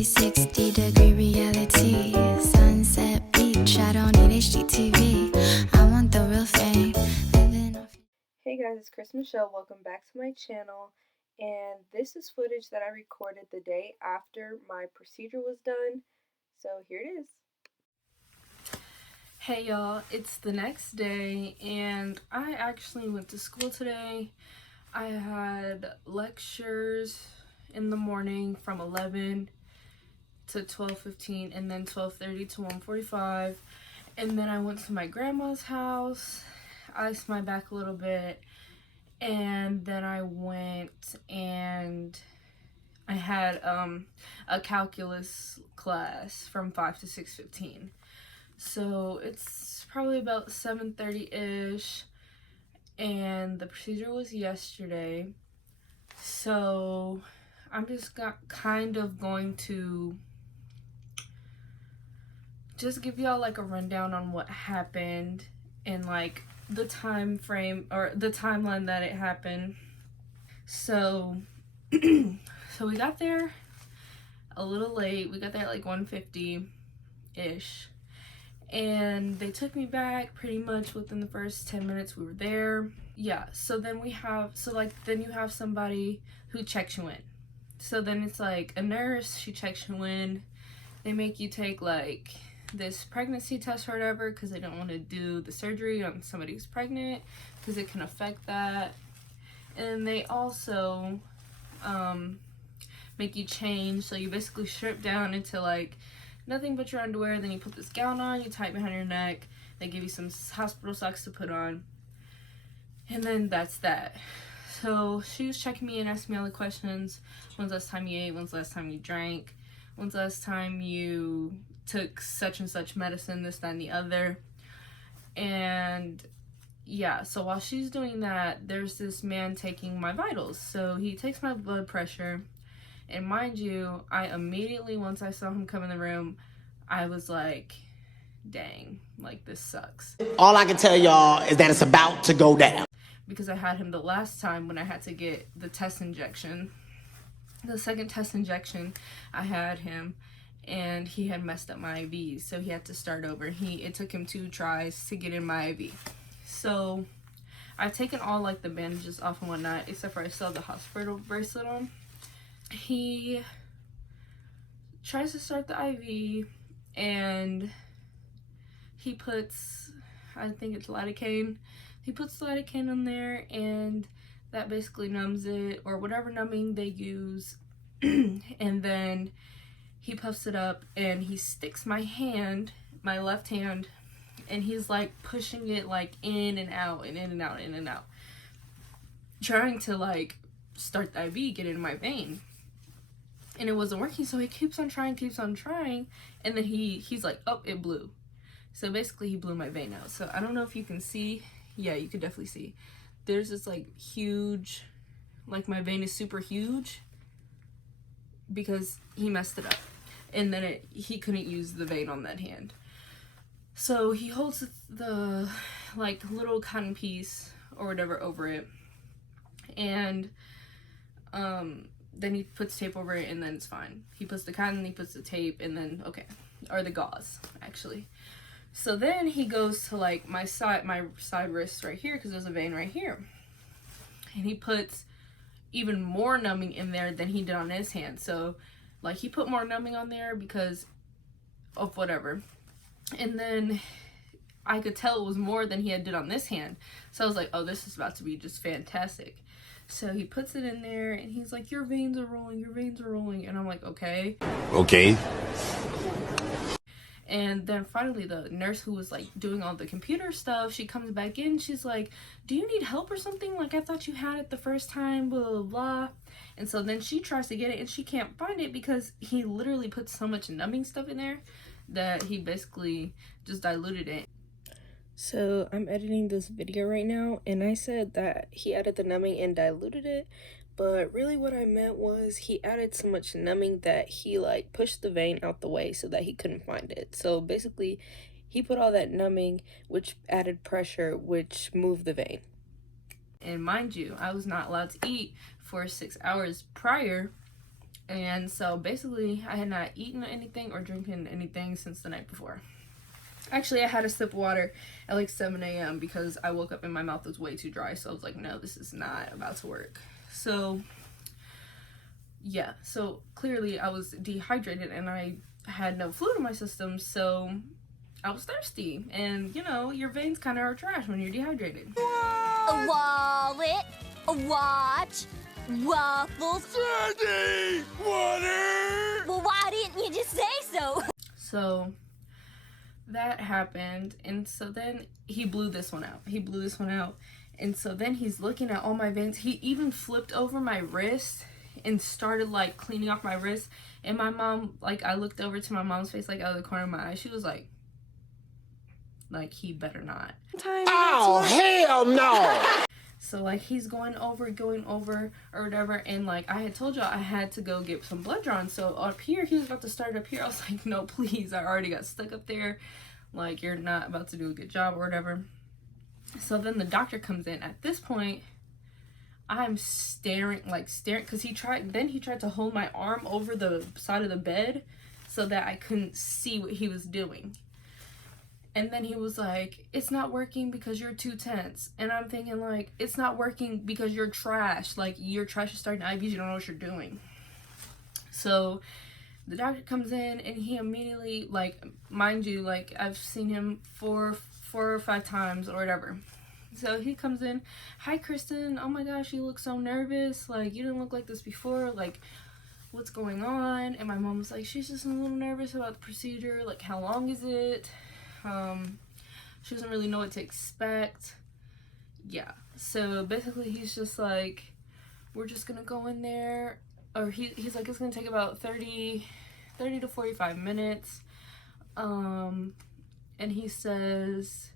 360-degree reality. Sunset beach, I don't need HGTV. I want the real thing. Living off. Hey guys, it's Chris Michelle. Welcome back to my channel. And this is footage that I recorded the day after my procedure was done. So here it is. Hey y'all, it's the next day and I actually went to school today. I had lectures in the morning from 11 to 12:15 and then 12:30 to 1:45. And then I went to my grandma's house, iced my back a little bit, and then I went and I had a calculus class from 5 to 6:15. So it's probably about 7:30-ish, and the procedure was yesterday. So I'm just kind of going to just give y'all like a rundown on what happened and like the time frame or the timeline that it happened. So so we got there a little late. We got there at like 1:50-ish. And they took me back pretty much within the first 10 minutes we were there. Yeah, so then then you have somebody who checks you in. So then it's like a nurse, she checks you in. They make you take like this pregnancy test or whatever because they don't want to do the surgery on somebody who's pregnant because it can affect that. And they also make you change, so you basically strip down into like nothing but your underwear, then you put this gown on, you tie it behind your neck, they give you some hospital socks to put on, and then that's that. So she was checking me and asking me all the questions. When's the last time you ate? When's the last time you drank? When's the last time you took such and such medicine, this, that, and the other? And yeah, so while she's doing that, there's this man taking my vitals. So he takes my blood pressure. And mind you, I immediately, once I saw him come in the room, I was like, dang, like this sucks. All I can tell y'all is that it's about to go down. Because I had him the last time when I had to get the test injection. The second test injection, I had him and he had messed up my IVs. So he had to start over. It took him 2 tries to get in my IV. So I've taken all like the bandages off and whatnot, except for I still have the hospital bracelet on. He tries to start the IV and he puts, I think it's lidocaine. He puts lidocaine in there and that basically numbs it, or whatever numbing they use. And then he puffs it up and he sticks my hand, my left hand, and he's like pushing it like in and out and in and out, in and out, trying to like start the IV, get in my vein. And it wasn't working, so he keeps on trying, and then he's like, oh, it blew. So basically he blew my vein out. So I don't know if you can see. Yeah, you could definitely see. There's this like huge, like my vein is super huge because he messed it up. And then he couldn't use the vein on that hand. So he holds the like little cotton piece or whatever over it. And then he puts tape over it and then it's fine. He puts the cotton, he puts the tape, and then okay. Or the gauze, actually. So then he goes to like my side wrist right here because there's a vein right here. And he puts even more numbing in there than he did on his hand. So like he put more numbing on there because of whatever. And then I could tell it was more than he had did on this hand. So I was like, oh, this is about to be just fantastic. So he puts it in there and he's like, your veins are rolling, your veins are rolling. And I'm like, okay. Okay. And then finally the nurse who was like doing all the computer stuff, she comes back in. She's like, do you need help or something? Like, I thought you had it the first time, blah, blah, blah. And so then she tries to get it and she can't find it because he literally put so much numbing stuff in there that he basically just diluted it. So I'm editing this video right now and I said that he added the numbing and diluted it, but really what I meant was he added so much numbing that he like pushed the vein out the way so that he couldn't find it. So basically he put all that numbing, which added pressure, which moved the vein. And mind you, I was not allowed to eat for 6 hours prior And so basically I had not eaten anything or drinking anything since the night before. Actually, I had a sip of water at like 7 a.m. because I woke up and my mouth was way too dry. So I was like, no, this is not about to work. So yeah, so clearly I was dehydrated and I had no fluid in my system. So I was thirsty. And you know, your veins kind of are trash when you're dehydrated. A wallet, a watch, waffles. Sandy! Water! Well, why didn't you just say so? So that happened, and so then he blew this one out. And so then he's looking at all my veins. He even flipped over my wrist and started like cleaning off my wrist. And my mom, like, I looked over to my mom's face, like, out of the corner of my eye. She was like, he better not. Oh, hell no! So like he's going over or whatever, and like I had told y'all I had to go get some blood drawn. So up here, he was about to start up here. I was like, no, please, I already got stuck up there. Like, you're not about to do a good job or whatever. So then the doctor comes in. At this point, I'm staring, because he tried to hold my arm over the side of the bed so that I couldn't see what he was doing. And then he was like, it's not working because you're too tense. And I'm thinking, like, it's not working because you're trash. Like, your trash is starting IVs, you don't know what you're doing. So the doctor comes in and he immediately, like, mind you, like, I've seen him four or five times or whatever. So he comes in, hi Cryst'n, oh my gosh, you look so nervous. Like, you didn't look like this before. Like, what's going on? And my mom was like, she's just a little nervous about the procedure. Like, how long is it? She doesn't really know what to expect. Yeah, so basically he's just like, we're just gonna go in there, or he's like, it's gonna take about 30 to 45 minutes, and he says,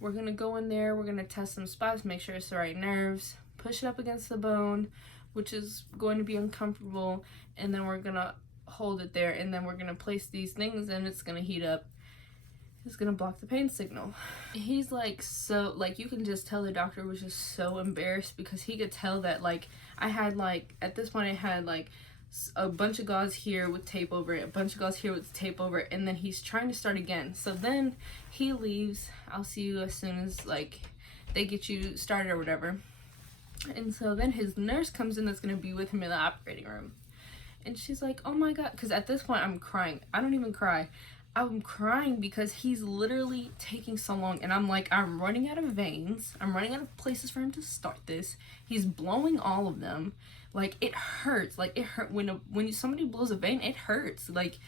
we're gonna go in there, we're gonna test some spots, make sure it's the right nerves, push it up against the bone, which is going to be uncomfortable, and then we're gonna hold it there, and then we're gonna place these things and it's gonna heat up. It's gonna block the pain signal. He's like, so, like, you can just tell the doctor was just so embarrassed because he could tell that, like, I had, like, at this point I had, like, a bunch of gauze here with tape over it, a bunch of gauze here with tape over it, and then he's trying to start again. So then he leaves. I'll see you as soon as, like, they get you started or whatever. And so then his nurse comes in that's gonna be with him in the operating room. And she's like, oh my god, because at this point I'm crying. I don't even cry. I'm crying because he's literally taking so long, and I'm like, I'm running out of veins. I'm running out of places for him to start this. He's blowing all of them. Like, it hurts. Like, it hurt when somebody blows a vein, it hurts. Like,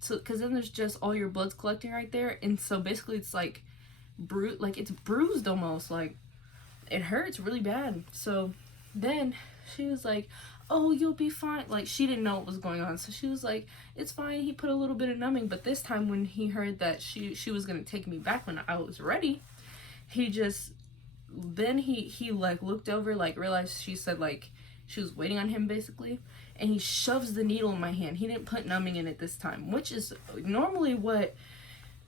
so, because then there's just all your blood's collecting right there, and so basically it's like it's bruised almost. Like, it hurts really bad. So then she was like, oh, you'll be fine. Like, she didn't know what was going on, so she was like, it's fine. He put a little bit of numbing, but this time when he heard that she was gonna take me back when I was ready, he like looked over, like realized she said like she was waiting on him basically, and he shoves the needle in my hand. He didn't put numbing in it this time, which is normally what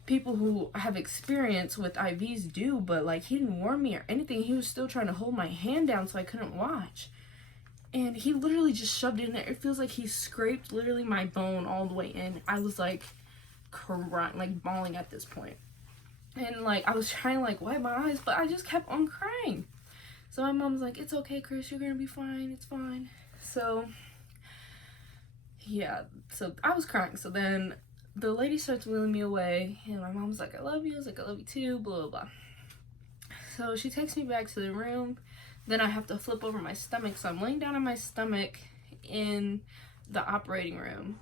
people who have experience with IVs do, but like, he didn't warn me or anything. He was still trying to hold my hand down so I couldn't watch. And he literally just shoved it in there. It feels like he scraped literally my bone all the way in. I was like crying, like bawling at this point. And like, I was trying to like wipe my eyes, but I just kept on crying. So my mom's like, it's okay, Chris, you're gonna be fine, it's fine. So yeah, so I was crying. So then the lady starts wheeling me away, and my mom's like, I love you. I was like, I love you too, blah, blah, blah. So she takes me back to the room. Then I have to flip over my stomach. So I'm laying down on my stomach in the operating room.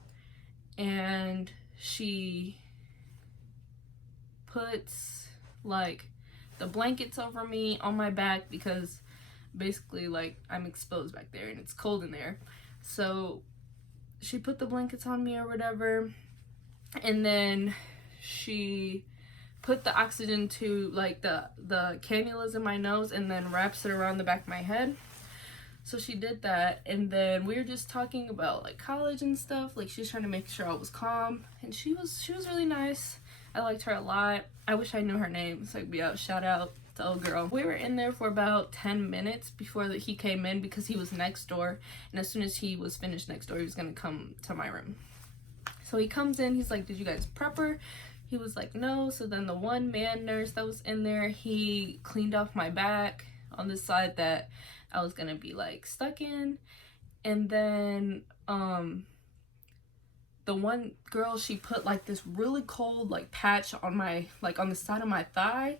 And she puts, like, the blankets over me on my back because basically, like, I'm exposed back there and it's cold in there. So she put the blankets on me or whatever. And then she put the oxygen to like the cannulas in my nose and then wraps it around the back of my head. So she did that, and then we were just talking about like college and stuff. Like, she was trying to make sure I was calm, and she was really nice. I liked her a lot. I wish I knew her name so I could be out, shout out to old girl. We were in there for about 10 minutes before he came in because he was next door, and as soon as he was finished next door, he was gonna come to my room. So he comes in, he's like, did you guys prep her? He was like, no. So then the one man nurse that was in there, he cleaned off my back on the side that I was gonna be like stuck in. And then the one girl, she put like this really cold like patch on my, like on the side of my thigh.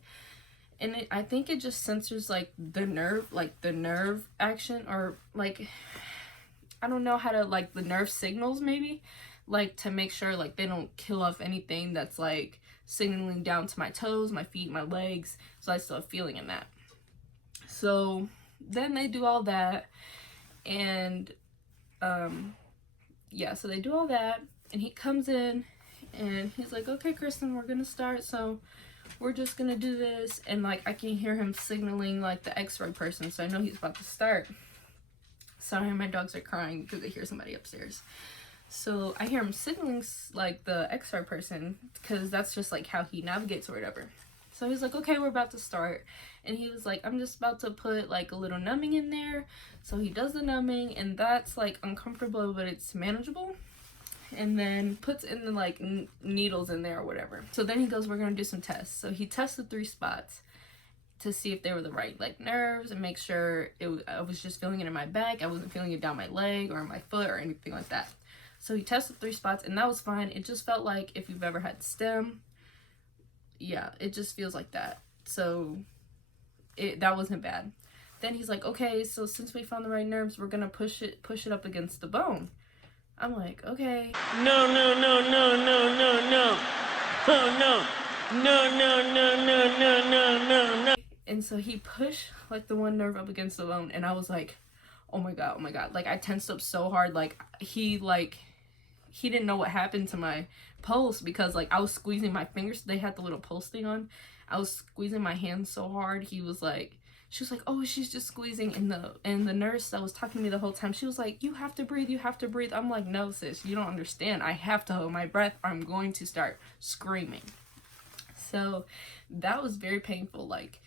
And I think it just censors like the nerve action, or like, I don't know how to, like the nerve signals maybe, like to make sure like they don't kill off anything that's like signaling down to my toes, my feet, my legs, so I still have feeling in that. So then they do all that, and yeah, so they do all that, and he comes in and he's like, okay, Cryst'n, we're gonna start, so we're just gonna do this. And like I can hear him signaling like the x-ray person, so I know he's about to start. Sorry, my dogs are crying because they hear somebody upstairs. So I hear him signaling like the x-ray person, because that's just like how he navigates or whatever. So he's like, okay, we're about to start. And he was like, I'm just about to put like a little numbing in there. So he does the numbing, and that's like uncomfortable, but it's manageable. And then puts in the like needles in there or whatever. So then he goes, we're gonna do some tests. So he tested 3 spots to see if they were the right like nerves, and make sure I was just feeling it in my back, I wasn't feeling it down my leg or my foot or anything like that. So he tested 3 spots, and that was fine. It just felt like if you've ever had STEM, yeah, it just feels like that. So that wasn't bad. Then he's like, okay, so since we found the right nerves, we're gonna push it up against the bone. I'm like, okay. No, no, no, no, no, no, no. Oh, no. No, no, no, no, no, no, no, no. And so he pushed like the one nerve up against the bone, and I was like, oh my god, oh my god. Like I tensed up so hard. Like he didn't know what happened to my pulse, because like I was squeezing my fingers. They had the little pulse thing on. I was squeezing my hands so hard. She was like, oh, she's just squeezing. And the nurse that was talking to me the whole time, she was like, you have to breathe, you have to breathe. I'm like, no sis, you don't understand. I have to hold my breath, or I'm going to start screaming. So that was very painful. Like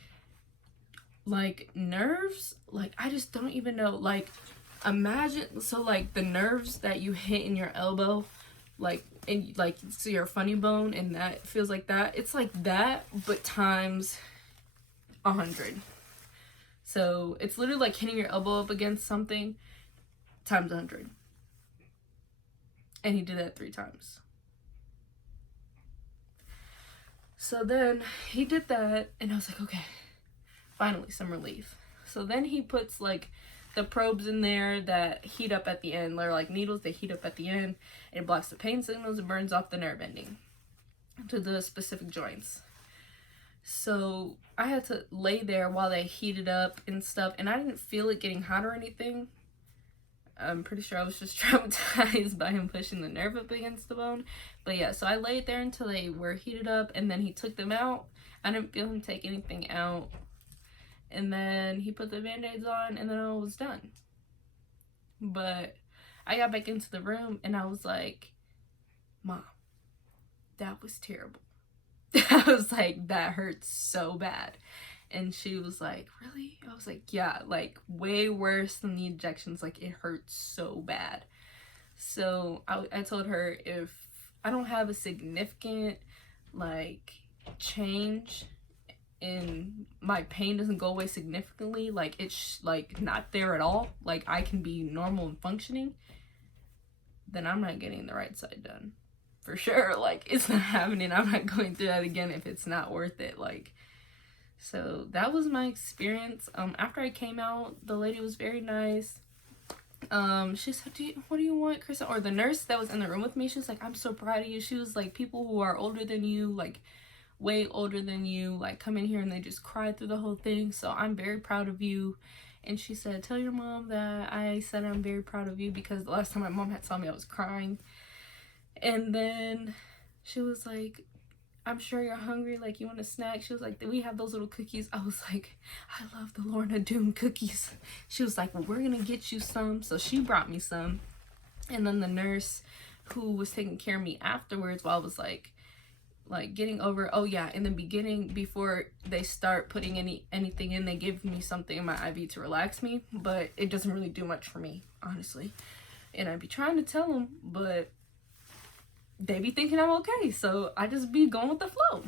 nerves, like I just don't even know. Like imagine, so like the nerves that you hit in your elbow, like, and like so your funny bone, and that feels like that. It's like that, but times 100. So it's literally like hitting your elbow up against something times 100. And he did that 3 times. So then he did that, and I was like, okay, finally some relief. So then he puts like the probes in there that heat up at the end. They're like needles, they heat up at the end. It blocks the pain signals, it burns off the nerve ending to the specific joints. So I had to lay there while they heated up and stuff, and I didn't feel it getting hot or anything. I'm pretty sure I was just traumatized by him pushing the nerve up against the bone. But yeah, so I laid there until they were heated up, and then he took them out. I didn't feel him take anything out. And then he put the band-aids on, and then I was done. But I got back into the room, and I was like, Mom, that was terrible. I was like, that hurts so bad. And she was like, really? I was like, yeah, like way worse than the injections. Like it hurts so bad. So I told her, if I don't have a significant like change in my pain, doesn't go away significantly, like it's like not there at all, like I can be normal and functioning, then I'm not getting the right side done. For sure, like it's not happening. I'm not going through that again if it's not worth it. Like, so that was my experience. After I came out, the lady was very nice. She said, what do you want, Cryst'n? Or the nurse that was in the room with me, she was like, I'm so proud of you. She was like, people who are older than you, like way older than you, like come in here and they just cry through the whole thing. So I'm very proud of you. And she said, tell your mom that I said I'm very proud of you, because the last time my mom had saw me, I was crying. And then she was like, I'm sure you're hungry, like you want a snack. She was like, we have those little cookies. I was like, I love the Lorna Doone cookies. She was like, well, we're gonna get you some. So she brought me some. And then the nurse who was taking care of me afterwards, while I was like like getting over, oh yeah, in the beginning, before they start putting anything in, they give me something in my IV to relax me, but it doesn't really do much for me, honestly. And I be trying to tell them, but they be thinking I'm okay, so I just be going with the flow.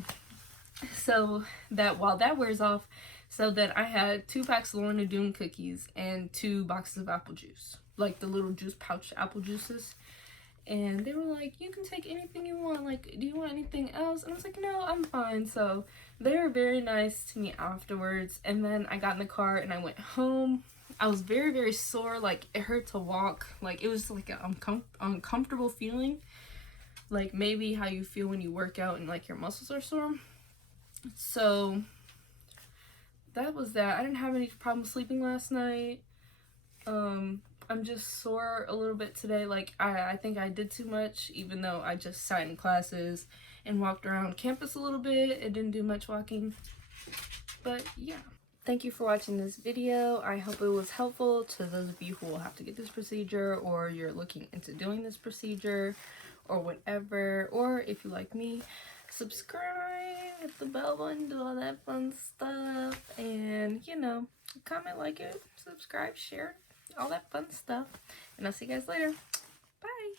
So that while that wears off, so then I had 2 packs of Lorna Doone cookies and 2 boxes of apple juice, like the little juice pouch apple juices. And they were like, you can take anything you want, like, do you want anything else? And I was like, no, I'm fine. So they were very nice to me afterwards. And then I got in the car and I went home. I was very, very sore. Like, it hurt to walk. Like, it was like an uncomfortable feeling, like maybe how you feel when you work out and like your muscles are sore. So that was that. I didn't have any problem sleeping last night. I'm just sore a little bit today. Like, I think I did too much, even though I just sat in classes and walked around campus a little bit. It didn't do much walking. But yeah. Thank you for watching this video. I hope it was helpful to those of you who will have to get this procedure, or you're looking into doing this procedure, or whatever. Or if you like me, subscribe, hit the bell button, do all that fun stuff. And, you know, comment, like it, subscribe, share, all that fun stuff. And I'll see you guys later.